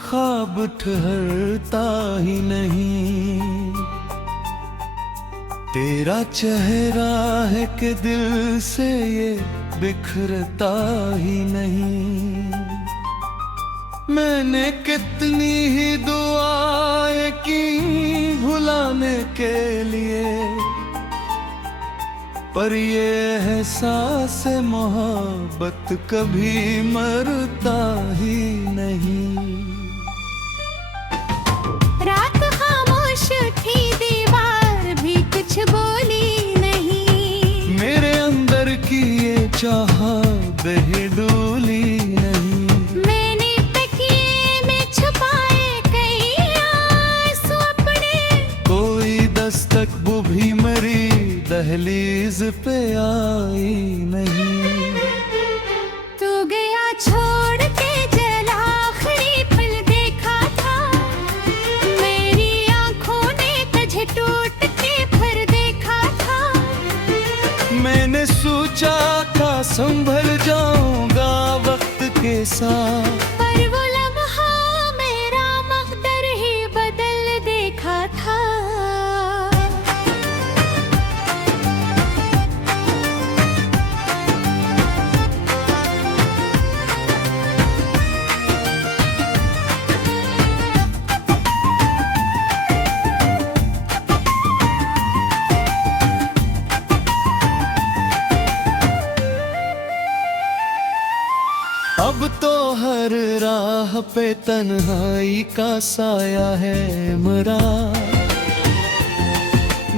ख्वाब ठहरता ही नहीं। तेरा चेहरा है कि दिल से ये बिखरता ही नहीं। मैंने कितनी ही दुआएं की भुलाने के लिए, पर ये एहसास मोहब्बत कभी मरता ही नहीं। रात खामोश थी, दीवार भी कुछ बोली नहीं। मेरे अंदर की ये चाहत बेडोली नहीं। मैंने तकिए में छुपाए कई आंसू अपने, कोई दस्तक वो भी मरी दहलीज पे आई नहीं। तू गया छोड़ के जला आखिरी पल देखा था। मेरी आंखों ने तुझे टूट के फिर देखा था। मैंने सोचा था संभल जाऊंगा वक्त के साथ, पर वो लम्हा मेरा मकदर ही बदल देखा था। अब तो हर राह पे तन्हाई का साया है मरा।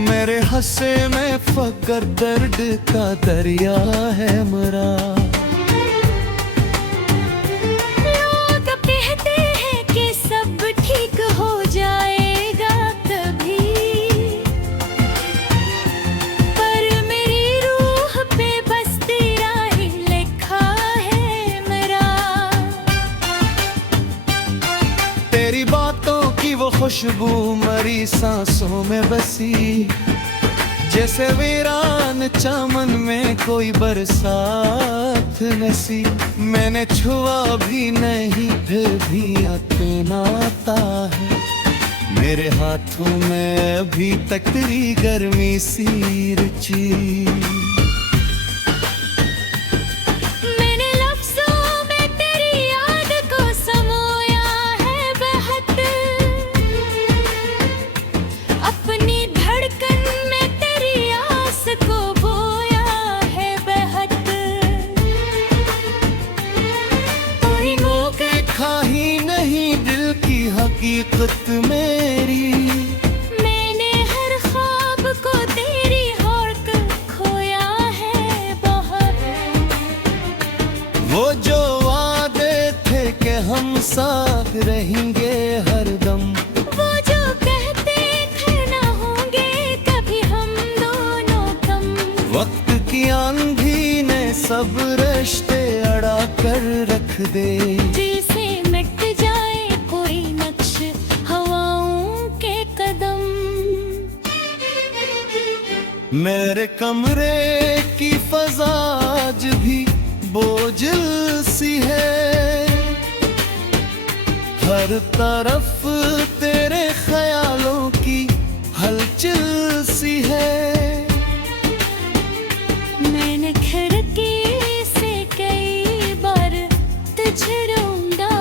मेरे हंसे में फकर दर्द का दरिया है मरा। लोग कहते हैं कि सब ठीक हो जाएगा कभी, पर मेरी रूह पे बस तेरा ही लिखा है मेरा। तेरी बातों की वो खुशबू मरी सांसों में बसी, जैसे वीरान चमन में कोई बरसात नसी। मैंने छुआ भी नहीं फिर भी इतना आता है। मेरे हाथों में अभी तक तेरी गर्मी सी रुचि। मैंने लफ्ज़ों में तेरी याद को समोया है बहुत, अपनी धड़कन में तेरी आस को बोया है बहुत। कोई रोक खा ही नहीं दिल की हकीकत मेरी। मैंने हर ख्वाब को तेरी होड़ कर खोया है बहुत। वो जो वादे थे कि हम साथ रहेंगे हरदम, वो जो कहते थे ना होंगे कभी हम दोनों कम। वक्त की आंधी ने सब रिश्ते अड़ा कर रख दे। जैसे मिट जाए कोई नक्श हवाओं के कदम। मेरे कमरे की फजा आज भी बोझिल सी है। हर तरफ तेरे ख्यालों की हलचल सी है। मैंने खिड़की से कई बार तुझे ढूंढा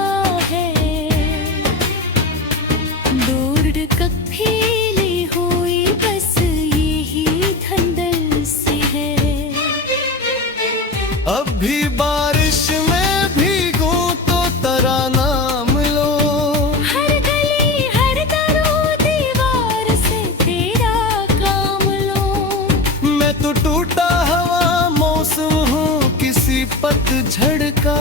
है। दूर कफीली हुई बस यही धंधल सी है। अब भी बारिश में भीगूं तो तेरा नाम लो। हर गली हर दरो दीवार से तेरा काम लो। मैं तो टूटा हवा मौसम हूँ किसी पतझड़ का।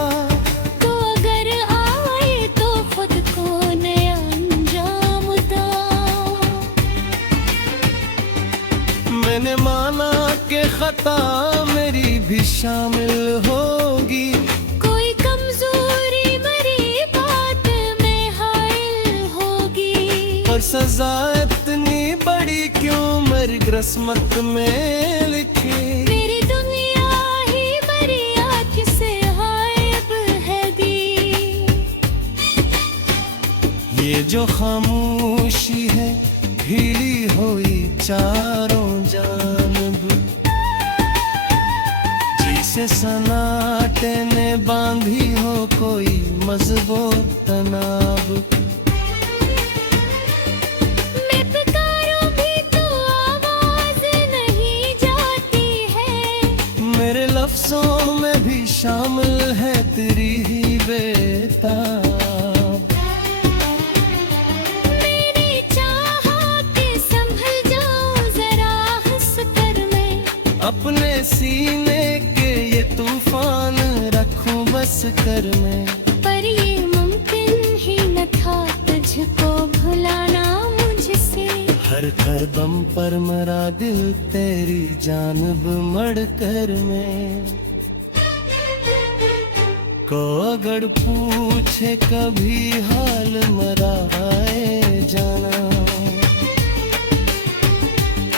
तो अगर आए तो खुद को नया अंजाम दो। मैंने माना कि खता मेरी भी शामिल होगी। कोई कमजोरी मरी बात में हाइल होगी। और सजा इतनी बड़ी क्यों मर किस्मत में लिखी। मेरी दुनिया ही मरी आँख से गायब है दी। ये जो खामोशी है ढीली हुई चारों जानब, जिसे सन्नाटे ने बांधी हो कोई मजबूत तनाब। मैं पुकारूं भी तो आवाज नहीं जाती है, मेरे लफ्जों में भी शामिल है तेरी ही बेताब। मेरी चाहत के संभल जाऊं जरा हंस कर मैं, अपने सीने के ये तूफान रखूं बस कर मैं। पर ये मुमकिन ही न था तुझको भुलाना मुझसे। हर कदम पर मरा दिल तेरी जानब मड़ कर मैं। को अगर पूछे कभी हाल मरा है जाना,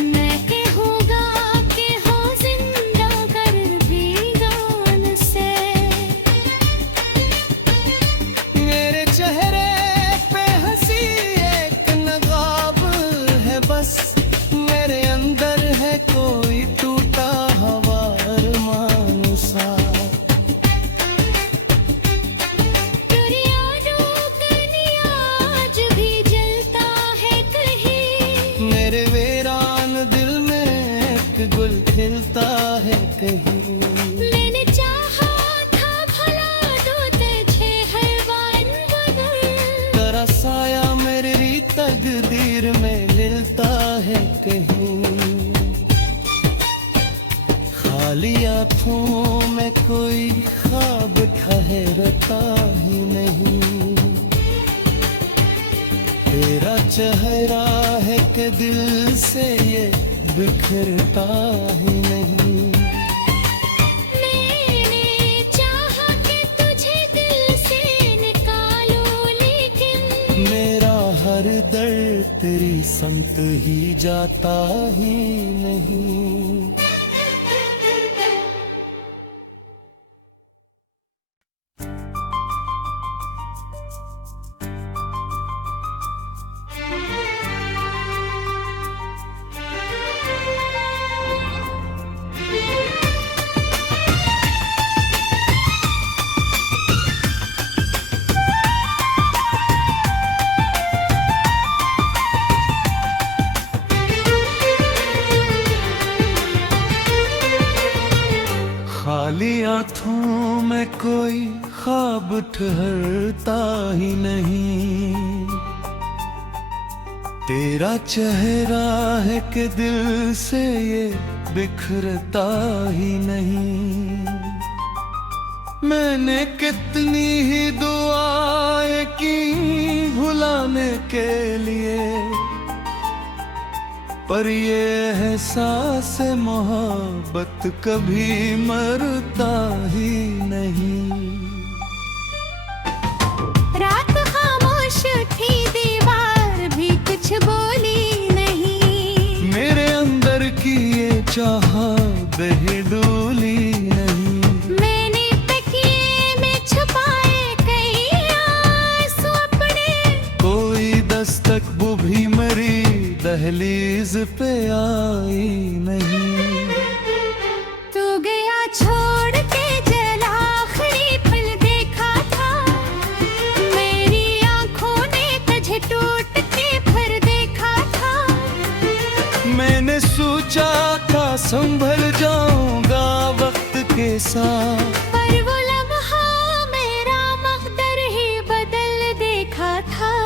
मैं कहूँगा कि हो जिंदा कर भी गान से। मेरे चेहरे पे हंसी एक नकाब है बस, मेरे अंदर है कोई टूटा हुआ अरमान सा। तेरी यादों का निया आज भी जलता है कहीं, मेरे वीरान दिल में एक गुल खिलता है कहीं। मैंने चाहा था भला दो तुझे हर बार बदल, तेरा साया मेरी तकदीर में मिलता है कहीं। खाली आँखों में कोई ख्वाब ठहरता ही नहीं, तेरा चेहरा है कि दिल से ये बिखरता ही नहीं। मैंने चाहा कि तुझे दिल से निकालूं लेकिन मेरा हर दर्द तेरी संत ही जाता ही नहीं। खाली आँखों में कोई ख्वाब ठहरता ही नहीं, तेरा चेहरा है कि दिल से ये बिखरता ही नहीं। मैंने कितनी ही दुआएं की भुलाने के लिए, पर ये एहसास मोहब्बत कभी मरता ही नहीं। रात खामोश थी दीवार भी कुछ बोली नहीं, मेरे अंदर की ये चाहत बेडोली नहीं। मैंने तकिए में छुपाए कई आंसू अपने, कोई दस्तक वो भी मरी दहलीज पे आई नहीं। तू गया छोड़ के जल आखिरी पल देखा था, मेरी आंखों ने तुझे टूट के फिर देखा था। मैंने सोचा था संभल जाऊंगा वक्त के साथ, पर वो लम्हा मेरा मकदर ही बदल देखा था।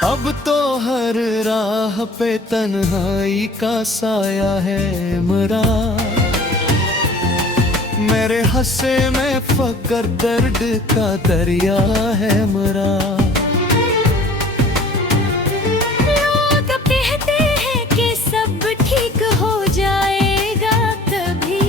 अब तो हर राह पे तन्हाई का साया है मरा, मेरे हंसे में फकर दर्द का दरिया है मरा। लोग कहते हैं कि सब ठीक हो जाएगा कभी,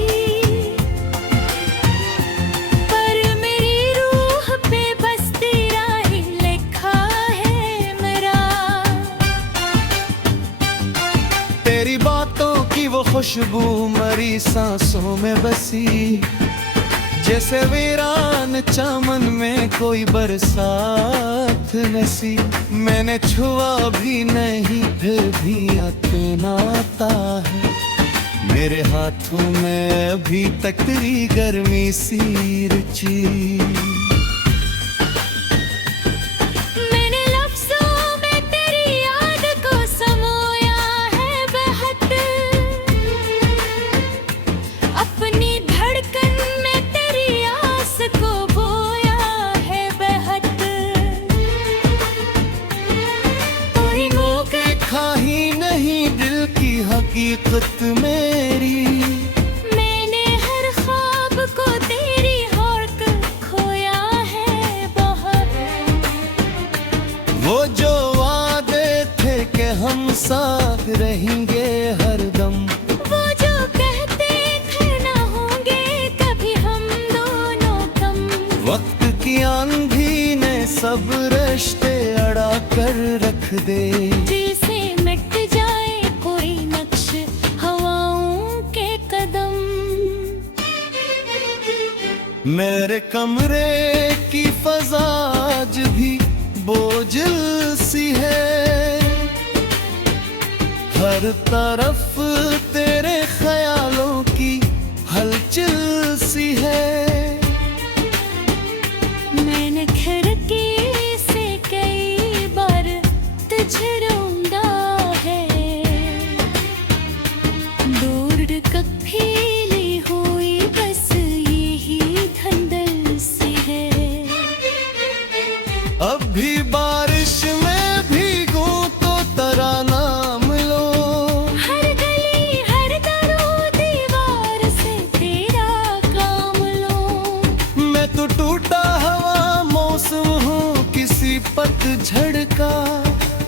खुशबू मरी सांसों में बसी, जैसे वीरान चमन में कोई बरसात नसी। मैंने छुआ भी नहीं फिर भी इतना आता है, मेरे हाथों में अभी तक तेरी गर्मी सी रुचि। मैंने लफ्जों में तेरी याद को समोया है बहत, अपनी धड़कन में तेरी आस को बोया है बहत। कोई रोक खा ही नहीं दिल की हकीकत मेरी, मैंने हर ख्वाब को तेरी हौक खोया है बहुत। वो जो वादे थे कि हम साथ रहेंगे हरदम, वो जो कहते थे ना होंगे कभी हम दोनों कम। वक्त की आंधी ने सब रिश्ते अड़ा कर रख दे। जैसे मिट जाए कोई नक्श हवाओं के कदम। मेरे कमरे की फजा आज भी बोझिल सी है, हर तरफ तेरे ख्यालों की हलचल सी है। मैंने खिड़की से कई बार तुझे ढूंढा है, दूर कफीली हुई बस यही धंधल सी है। अब भी बारिश में भीगूं तो तेरा नाम लो, हर गली हर दरो दीवार से तेरा काम लो। मैं तो टूटा हवा मौसम हूँ किसी पतझड़ का।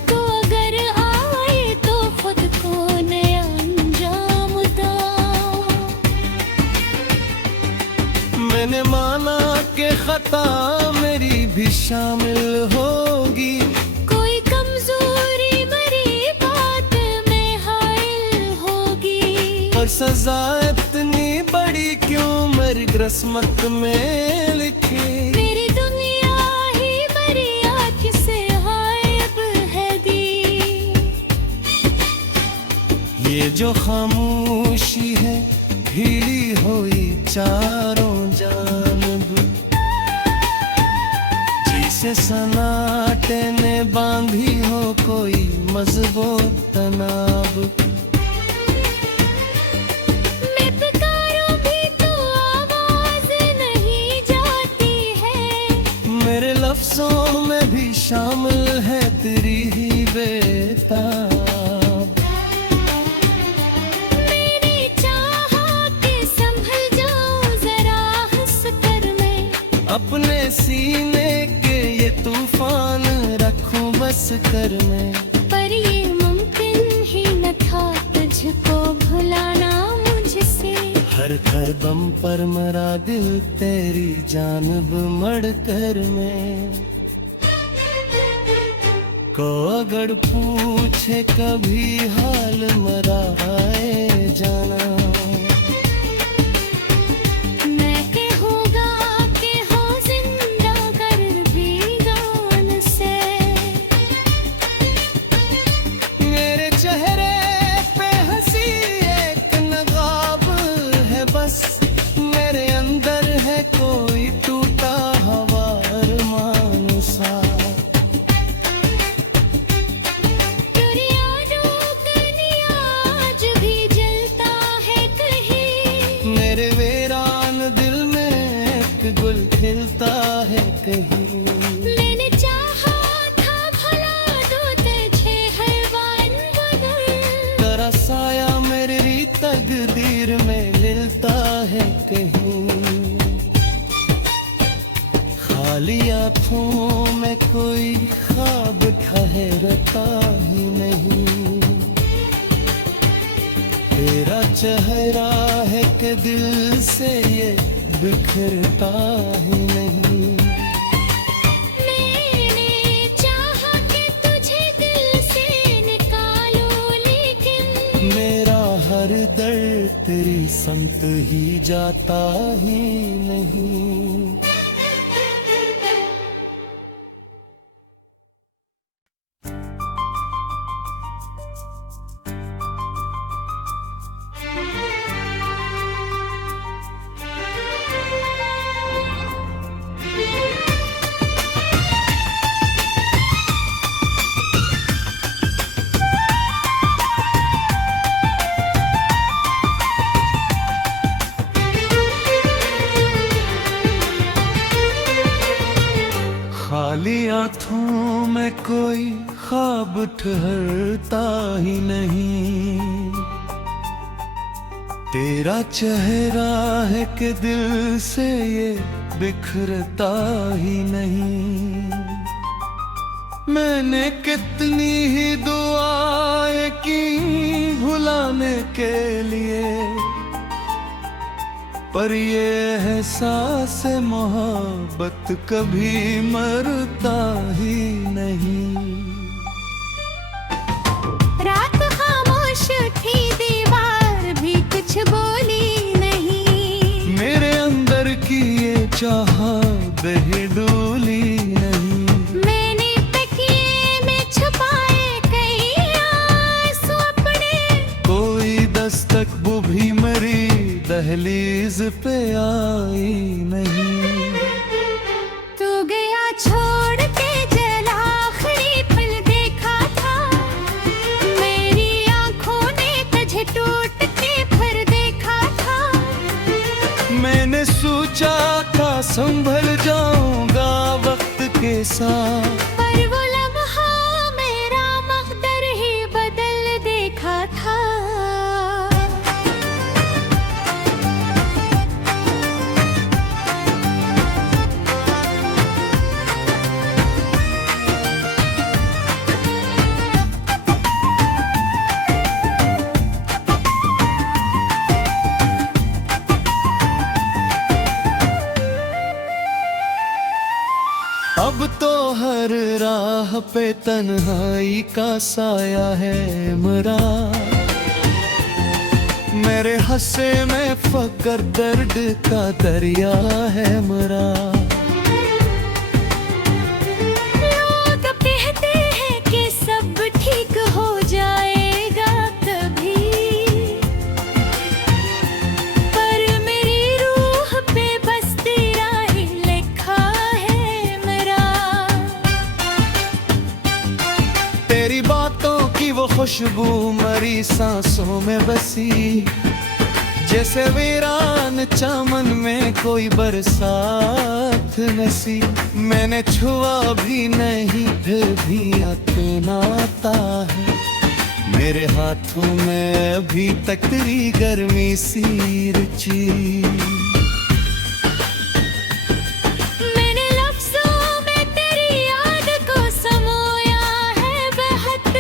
तो अगर आए तो खुद को नया अंजाम दो। मैंने माना कि खता मेरी भी शामिल होगी, कोई कमजोरी मरी बात में हाइल होगी। और सजा इतनी बड़ी क्यों मेरी किस्मत में लिखी। मेरी दुनिया ही बड़ी आँख से गायब है दी। ये जो खामोशी है हिली हुई चारों जानब, जिसे सन्नाटे ने बांधी हो कोई मजबूत तनाब। मैं पुकारूं भी तो आवाज नहीं जाती है, मेरे लफ्जों में भी शामिल है तेरी ही बेताब। मेरी चाह के संभल जाऊं जरा हंस कर मैं, अपने सीने के ये तूफान रखूं बस कर मैं। पर ये मुमकिन ही न था तुझको भुलाना मुझसे। हर कदम पर मरा दिल तेरी जानब मड़ कर मैं। को अगर पूछे कभी हाल मरा आए जाना, मैं कहूँगा कि हो जिंदा कर दीवान से। मेरे चेहरे पे हंसी एक नकाब है बस, मेरे अंदर है कोई टूटा हवा अरमान सा। तेरी यादों का नियाज भी जलता है कहीं, मेरे वीरान दिल में एक गुल खिलता है कहीं। मैंने चाहा था भला दो तुझे हर बार बदल, तेरा साया मेरी तकदीर में लिलता है कहीं। खाली आँखों में कोई ख्वाब ठहरता ही नहीं, तेरा चेहरा है कि दिल से ये बिखरता ही नहीं। मैंने चाहा कि तुझे दिल से निकालूं लेकिन मेरा हर बार दर तेरी संत ही जाता ही नहीं। खाली आँखों में कोई ख्वाब ठहरता ही नहीं, तेरा चेहरा है कि दिल से ये बिखरता ही नहीं। मैंने कितनी ही दुआएं की भुलाने के लिए, पर ये एहसास मोहब्बत कभी मरता ही नहीं। रात खामोश थी, दीवार भी कुछ बोली नहीं, मेरे अंदर की ये चाहत ही डोली नहीं। मैंने तकिए में छुपाए कई आंसू अपने, कोई दस्तक वो भी मरी दहलीज पे आई नहीं। तू गया छोड़ के जल आखिरी पल देखा था, मेरी आंखों ने तुझे टूट के फिर देखा था। मैंने सोचा था संभल जाऊंगा वक्त के साथ, पर वो लम्हा मेरा मकदर ही बदल देखा था। अब तो हर राह पे तन्हाई का साया है मरा, मेरे हंसे में फकर दर्द का दरिया है मरा। लोग कहते हैं कि सब ठीक हो जाएगा कभी, पर मेरी रूह पे बस तेरा ही लिखा है मेरा। तेरी बातों की वो खुशबू मरी सांसों में बसी, जैसे वीरान चमन में कोई बरसात नसी। मैंने छुआ भी नहीं फिर भी अपना आता है, मेरे हाथों में अभी तक तेरी गर्मी सी रुचि। मैंने लफ्ज़ों में तेरी याद को समोया है बेहद,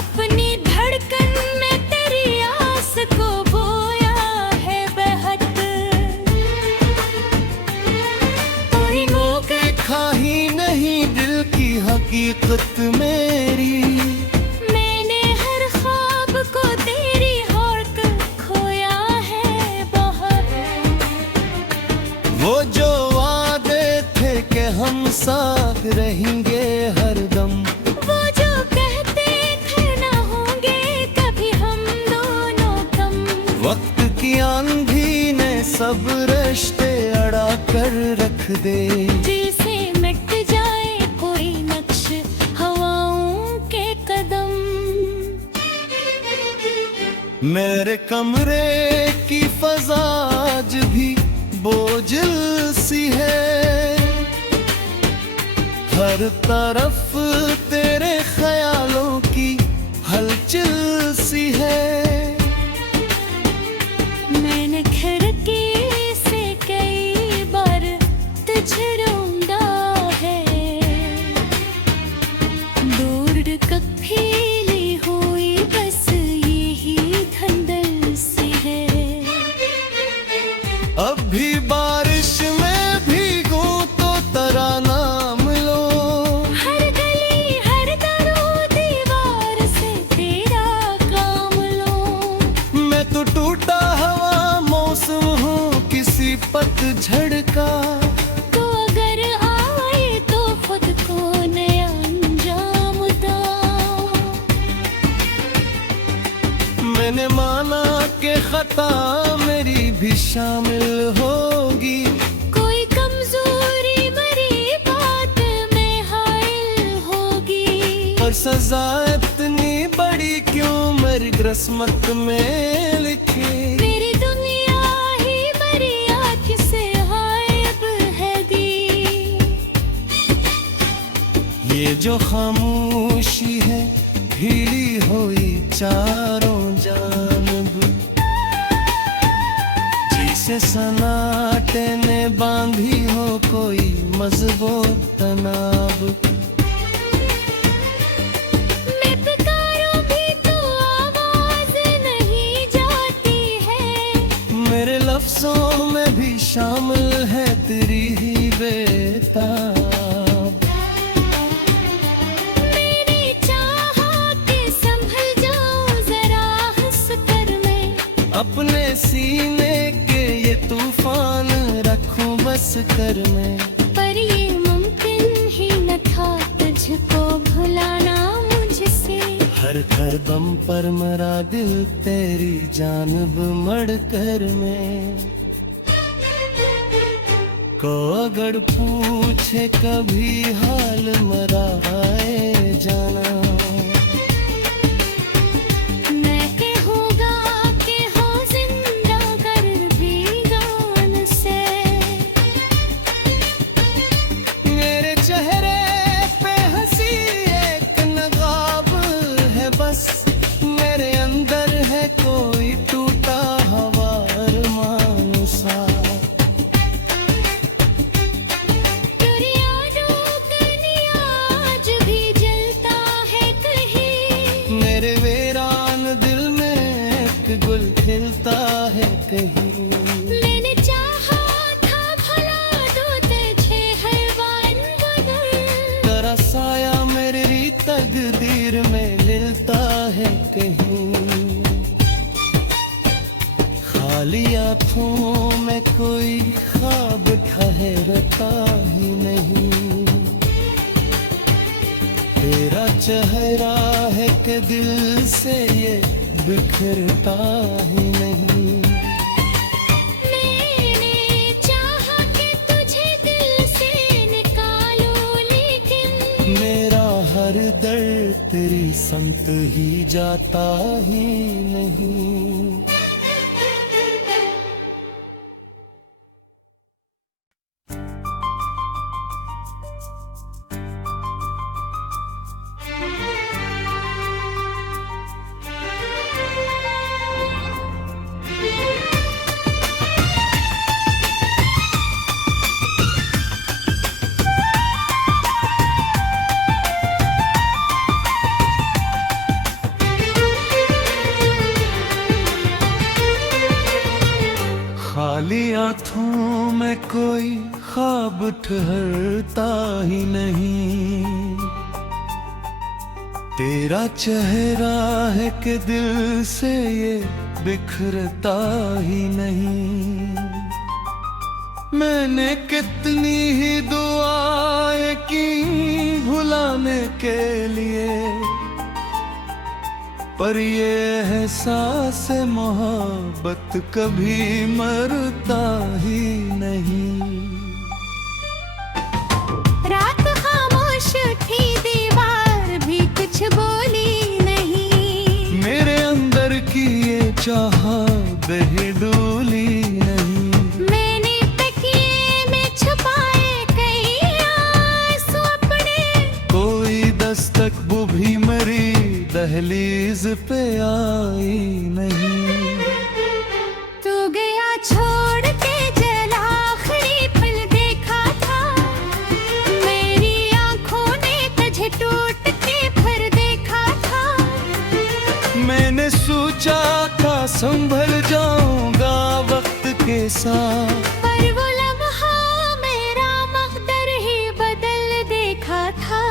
अपनी धड़कन में तेरी आस को बोया है बेहद। कोई मौके खा ही नहीं दिल की हकीकत मेरी, मैंने हर ख्वाब को तेरी हौक खोया है बहुत। वो जो वादे थे कि हम साथ रहेंगे हरदम, वो जो कहते थे ना होंगे कभी हम दोनों कम, वक्त की आंधी ने सब रिश्ते अड़ा कर रख दे। जैसे मिट जाए कोई नक्श हवाओं के कदम। मेरे कमरे की फजा आज भी बोझिल सी है, हर तरफ तेरे ख्यालों की हलचल सी है। मैंने खिड़की से कई बार तुझे ढूंढा है, दूर कफीली हुई बस यही धंधल सी है। अब भी बारिश में भीगूं तो तेरा नाम लो, हर गली तो टूटा हवा मौसम हूँ किसी पतझड़ का। तो अगर आए तो खुद को नया अंजाम दो। मैंने माना कि खता मेरी भी शामिल होगी। कोई कमजोरी मरी बात में हाइल होगी। और सजा इतनी बड़ी क्यों मेरी किस्मत में लिखी। मेरी दुनिया ही मरिया किसे हायब है दी। ये जो खामोशी है ढीली हुई चारों जानब, जिसे सन्नाटे ने बांधी हो कोई मजबूत तनाब। मैं पुकारूं भी तो आवाज नहीं जाती है। मेरे लफ्जों में भी शामिल है तेरी ही बेताब। मैंने चाहा कि संभल जाऊं जरा हंस कर मैं। अपने सीने के ये तूफान रखूं बस कर मैं। पर ये मुमकिन ही न था तुझको भुलाना मुझसे। हर हर दम पर मरा दिल तेरी जानब मड़ कर मैं। को अगर पूछे कभी हाल मरा आए जाना। मैं कहूँगा कि हो जिंदा कर भी गान से। मेरे चेहरे पे हंसी एक नकाब है बस। मेरे अंदर है कोई टूटा हवा अरमान सा। तेरी यादों का निया आज भी जलता है कहीं। मेरे वीरान दिल में एक गुल खिलता है कहीं। मैंने चाहा था भला दो तुझे हरवान बदल। तेरा साया मेरी तकदीर में लिलता है कहीं। खाली आँखों में कोई ख्वाब ठहरता ही नहीं। तेरा चेहरा है कि दिल से ये बिखरता ही नहीं। मैंने चाहा कि तुझे दिल से निकालूं लेकिन। मेरा हर दर्द तेरी संत ही जाता ही नहीं। खाली आँखों में कोई ख्वाब ठहरता ही नहीं। तेरा चेहरा है कि दिल से ये बिखरता ही नहीं। मैंने कितनी ही दुआएं की भुलाने के लिए, पर ये एहसास मोहब्बत कभी मरता ही नहीं। रात खामोश थी दीवार भी कुछ बोली नहीं। मेरे अंदर की ये चाहत बेडोली नहीं। मैंने तकिए में छुपाए कई आंसू अपने। कोई दस्तक वो भी मरी दहलीज पे आई नहीं। तू गया छोड़ के जल आखिरी पल देखा था। मेरी आंखों ने तुझे टूट के फिर देखा था। मैंने सोचा था संभल जाऊंगा वक्त के साथ, पर वो लम्हा मेरा मकदर ही बदल देखा था।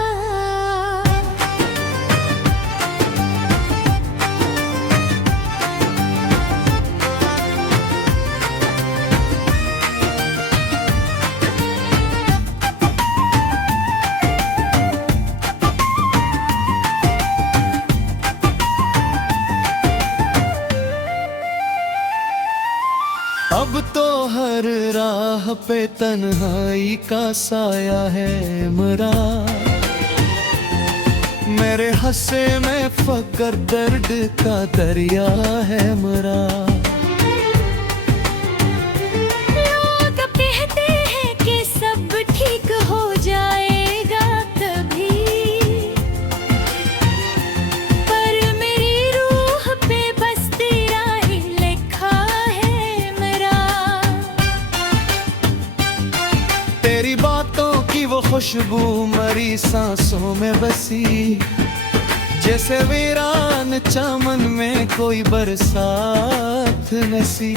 अब तो हर राह पे तन्हाई का साया है मरा, मेरे हंसे में फकर दर्द का दरिया है मरा। लोग कहते हैं कि सब ठीक हो जाएगा कभी, पर मेरी रूह पे बस तेरा ही लिखा है मेरा। तेरी बातों की वो खुशबू मरी सांसों में बसी, जैसे वीरान चमन में कोई बरसात नसी।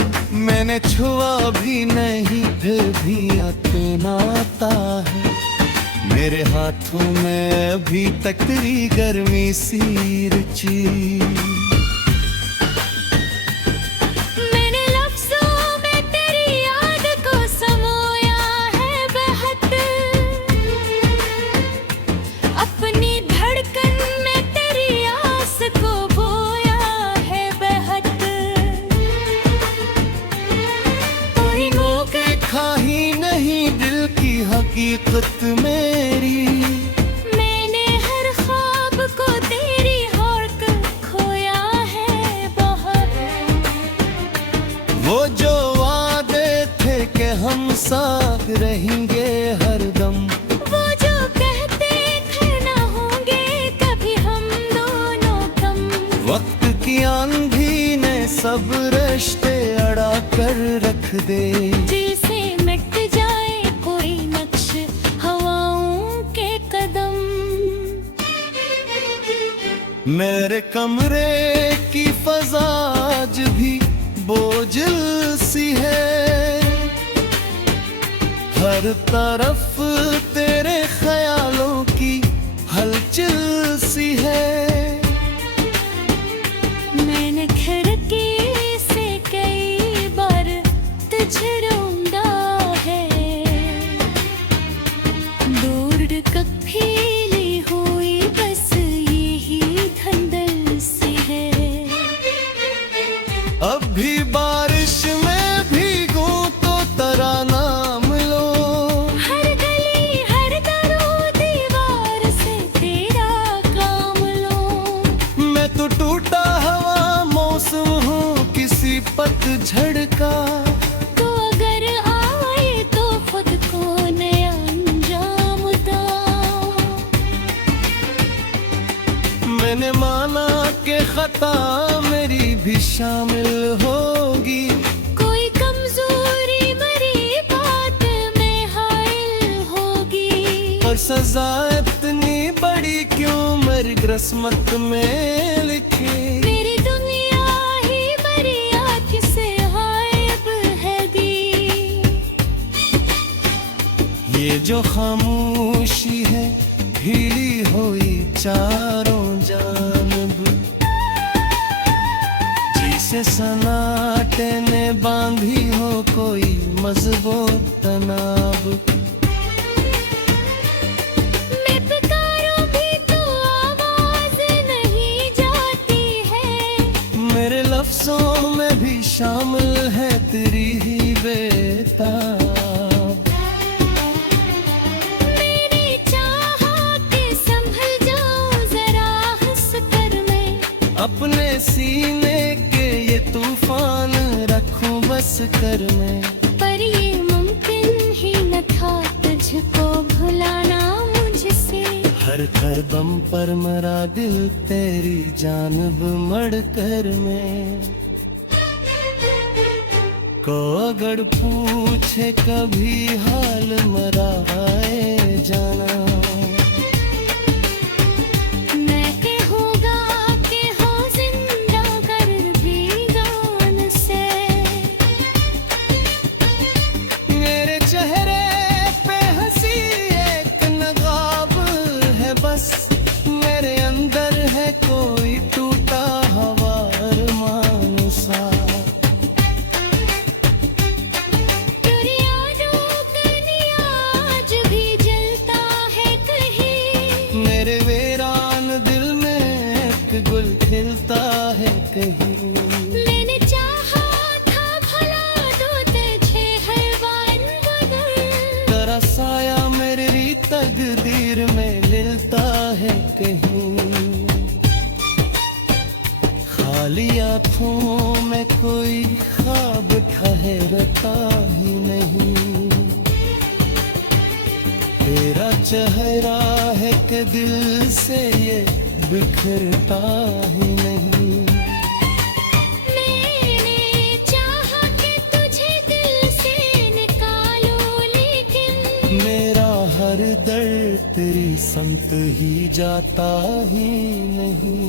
मैंने छुआ भी नहीं फिर भी अपना आता है, मेरे हाथों में अभी तक तेरी गर्मी सी रुचि। मैंने लफ्ज़ों में तेरी याद को समोया है बेहद, अपनी धड़कन में तेरी आस को बोया है बेहद। कोई मौके खा ही नहीं दिल की हकीकत मेरी, मैंने हर ख्वाब को तेरी हौक खोया है बहुत। वो जो वादे थे कि हम साथ रहेंगे हरदम, वो जो कहते थे ना होंगे कभी हम दोनों कम। वक्त की आंधी ने सब रिश्ते अड़ा कर रख दे। दिल से मिट जाए कोई नक्श हवाओं के कदम। मेरे कमरे की फजा आज भी बोझिल सी है, हर तरफ तेरे ख्यालों की हलचल सी है। मैंने खिड़की से कई बार तुझे ढूंढा है, दूर कफीली हुई बस यही धंधल सी है। अब भी बारिश में भीगूं तो तेरा नाम लो, हर गली हर दरो दीवार से तेरा काम लो। मैं तो टूटा हवा मौसम हूँ किसी पतझड़ का, तो अगर आए तो खुद को नया अंजाम दो। मैंने माना कि खता मेरी भी शामिल होगी, कोई कमजोरी मरी बात में हाइल होगी। पर सजा इतनी बड़ी क्यों मेरी किस्मत में लिखी। मेरी दुनिया ही मरी आँख से गायब है दी। ये जो खामोशी है ढीली हुई चारों जानब, जैसे सन्नाटे ने बांधी हो कोई मजबूत तनाब। मैं पुकारूं भी तो आवाज नहीं जाती है, मेरे लफ्जों में भी शामिल है तेरी ही बेताब। मैंने चाहा कि संभल जाऊं जरा हंस कर मैं, अपने सीने के ये तूफान रखूं बस कर मैं। पर ये मुमकिन ही न था तुझको भुलाना मुझसे। हर कदम पर मरा दिल तेरी जानब मड़ कर मैं। को अगर पूछे कभी हाल मरा है जाना, मैं कहूँगा कि हो जिंदा कर भी गान से। मेरे चेहरे पे हंसी एक नकाब है बस, मेरे अंदर है कोई टूटा हवा अरमान सा। तेरी यादों का नियाज भी जलता है में कोई ख्वाब ठहरता ही नहीं। तेरा चेहरा है कि दिल से ये बिखरता ही नहीं। मैंने चाहा कि तुझे दिल से निकालूं, लेकिन मेरा हर दर्द तेरी समत ही जाता ही नहीं।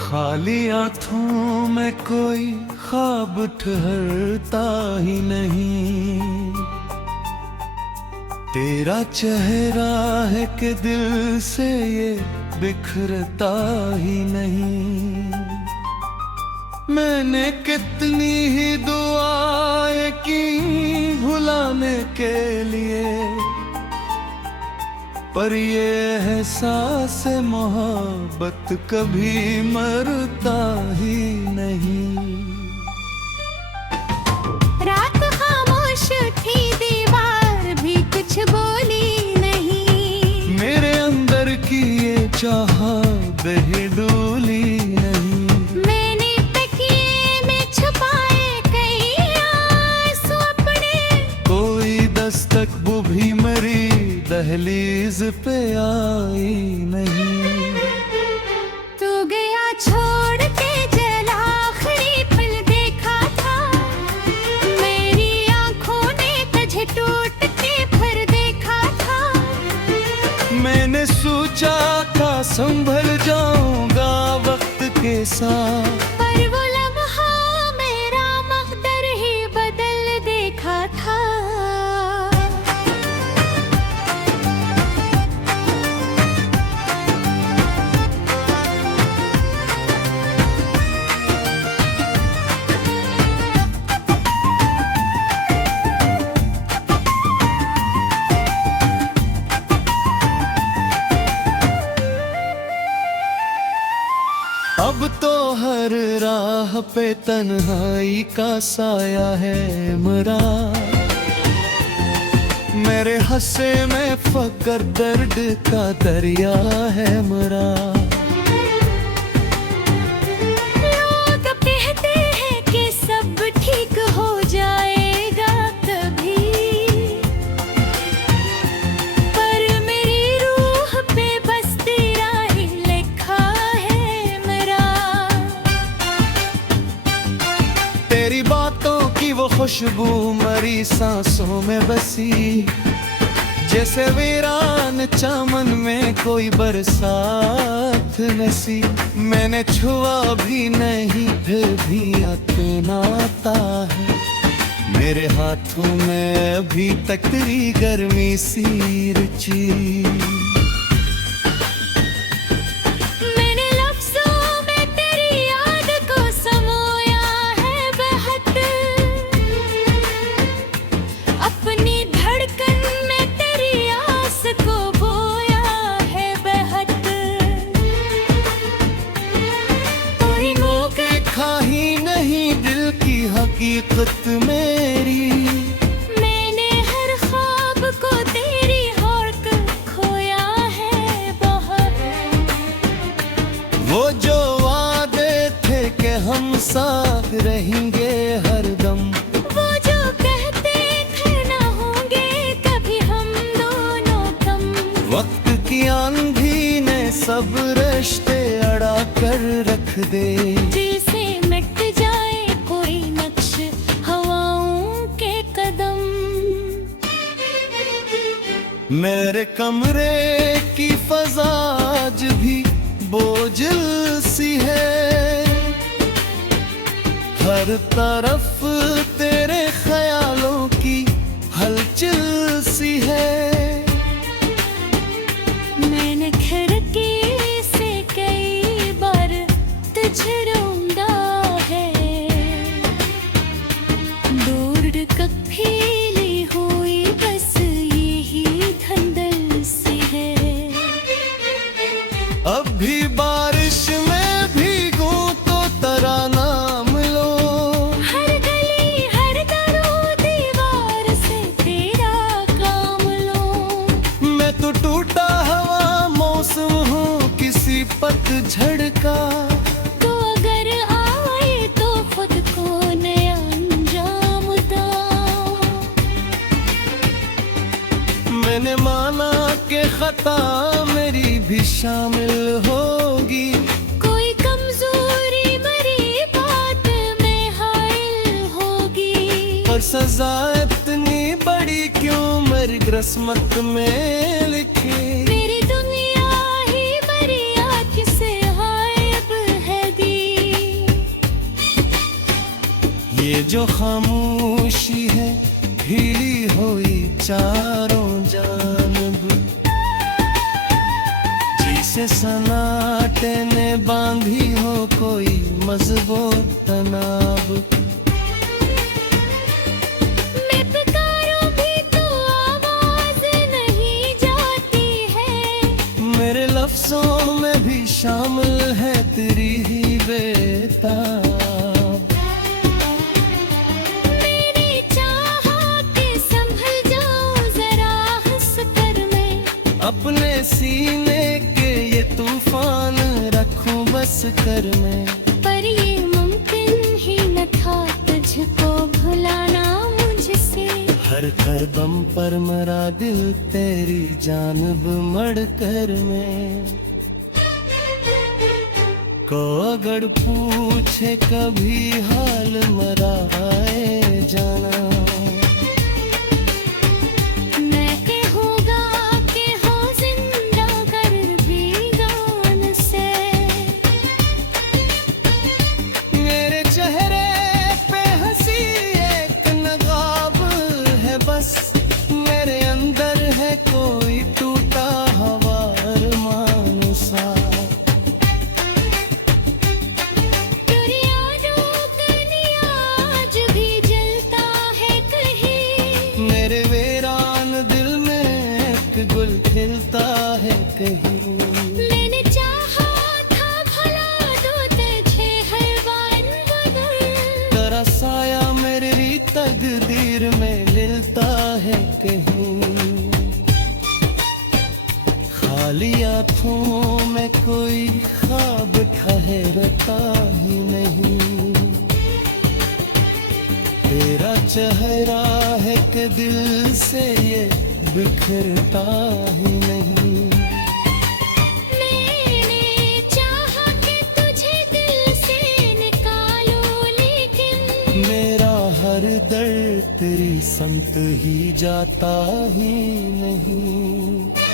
खाली आँखों में कोई ख्वाब ठहरता ही नहीं। तेरा चेहरा है कि दिल से ये बिखरता ही नहीं। मैंने कितनी ही दुआएं की भुलाने के लिए, पर ये एहसास मोहब्बत कभी मरता ही नहीं। रात खामोश थी, दीवार भी कुछ बोली नहीं। मेरे अंदर की ये चाहत बहडोली नहीं। मैंने तकिए में छुपाए कई आंसू अपने, कोई दस्तक वो भी मरी दहलीज पे आई नहीं। तू गया छोड़ के जल आखिरी पल देखा था। मेरी आंखों ने तुझे टूट के फिर देखा था। मैंने सोचा था संभल जाऊंगा वक्त के साथ, पर वो लम्हा मेरा मकदर ही बदल देखा था। अब तो हर राह पे तन्हाई का साया है मरा। मेरे हंसे में फकर दर्द का दरिया है मरा। लोग कहते हैं कि सब ठीक हो जाएगा कभी, पर मेरी रूह पे बस तेरा ही लिखा है मेरा। तेरी बातों की वो खुशबू मरी सांसों में बसी, जैसे वीरान चमन में कोई बरसात नसी। मैंने छुआ भी नहीं फिर भी इतना आता है। मेरे हाथों में अभी तक तेरी गर्मी सी रुचि। मैंने लफ्ज़ों में तेरी याद को समोया है बहुत, अपनी धड़कन में तेरी आस को बोया है बहुत। कोई मौके खा ही नहीं दिल की हकीकत मेरी। मैंने हर ख्वाब को तेरी हौक खोया है बहुत। वो जो वादे थे कि हम साथ रहेंगे हरदम, वो जो कहते थे ना होंगे कभी हम दोनों कम। वक्त की आंधी ने सब रिश्ते अड़ा कर रख दे। जैसे मिट जाए कोई नक्श हवाओं के कदम। मेरे कमरे की फजा आज भी बोझल सी है। हर तरफ तेरे ख्यालों की हलचल सी है। मैंने खिड़की से कई बार तुझे पता मेरी भी शामिल होगी। कोई कमजोरी मरी बात में हायल होगी। और सजा इतनी बड़ी क्यों मेरी किस्मत में लिखी। मेरी दुनिया ही मरिया किसे हाय अब है दी। ये जो खामोशी है हिली हुई चारों जानब, जिसे सन्नाटे ने बांधी हो कोई मजबूत तनाब। मैं पुकारूं भी तो आवाज नहीं जाती है। मेरे लफ्जों में भी शामिल है तेरी ही बेताब। मैंने चाहा कि संभल जाऊं जरा हंस कर मैं। अपने सीने के ये तूफान रखूं बस कर मैं। पर ये मुमकिन ही न था तुझको भुलाना मुझसे। हर कदम पर मेरा दिल तेरी जानब मड़ कर मैं। को अगर पूछे कभी हाल मरा है जाना, मैं कहूँगा कि हो जिंदा कर भी गान से। मेरे चेहरे पे हंसी एक नकाब है बस। मेरे अंदर है कोई टूटा हुआ अरमान सा। तेरी यादों का नियाज भी जलता है कहीं। मेरे वीरान दिल में एक गुल खिलता है कहीं। मैंने चाहा था भला दो तुझे हर बार बदल। तेरा साया मेरी तकदीर में लिलता है कहीं। खाली आँखों में कोई ख्वाब ठहरता ही नहीं। तेरा चेहरा है कि दिल से ये बिखरता ही नहीं। मैंने चाहा कि तुझे दिल से निकालूं लेकिन मेरा हर दर्द तेरी समत ही जाता ही नहीं।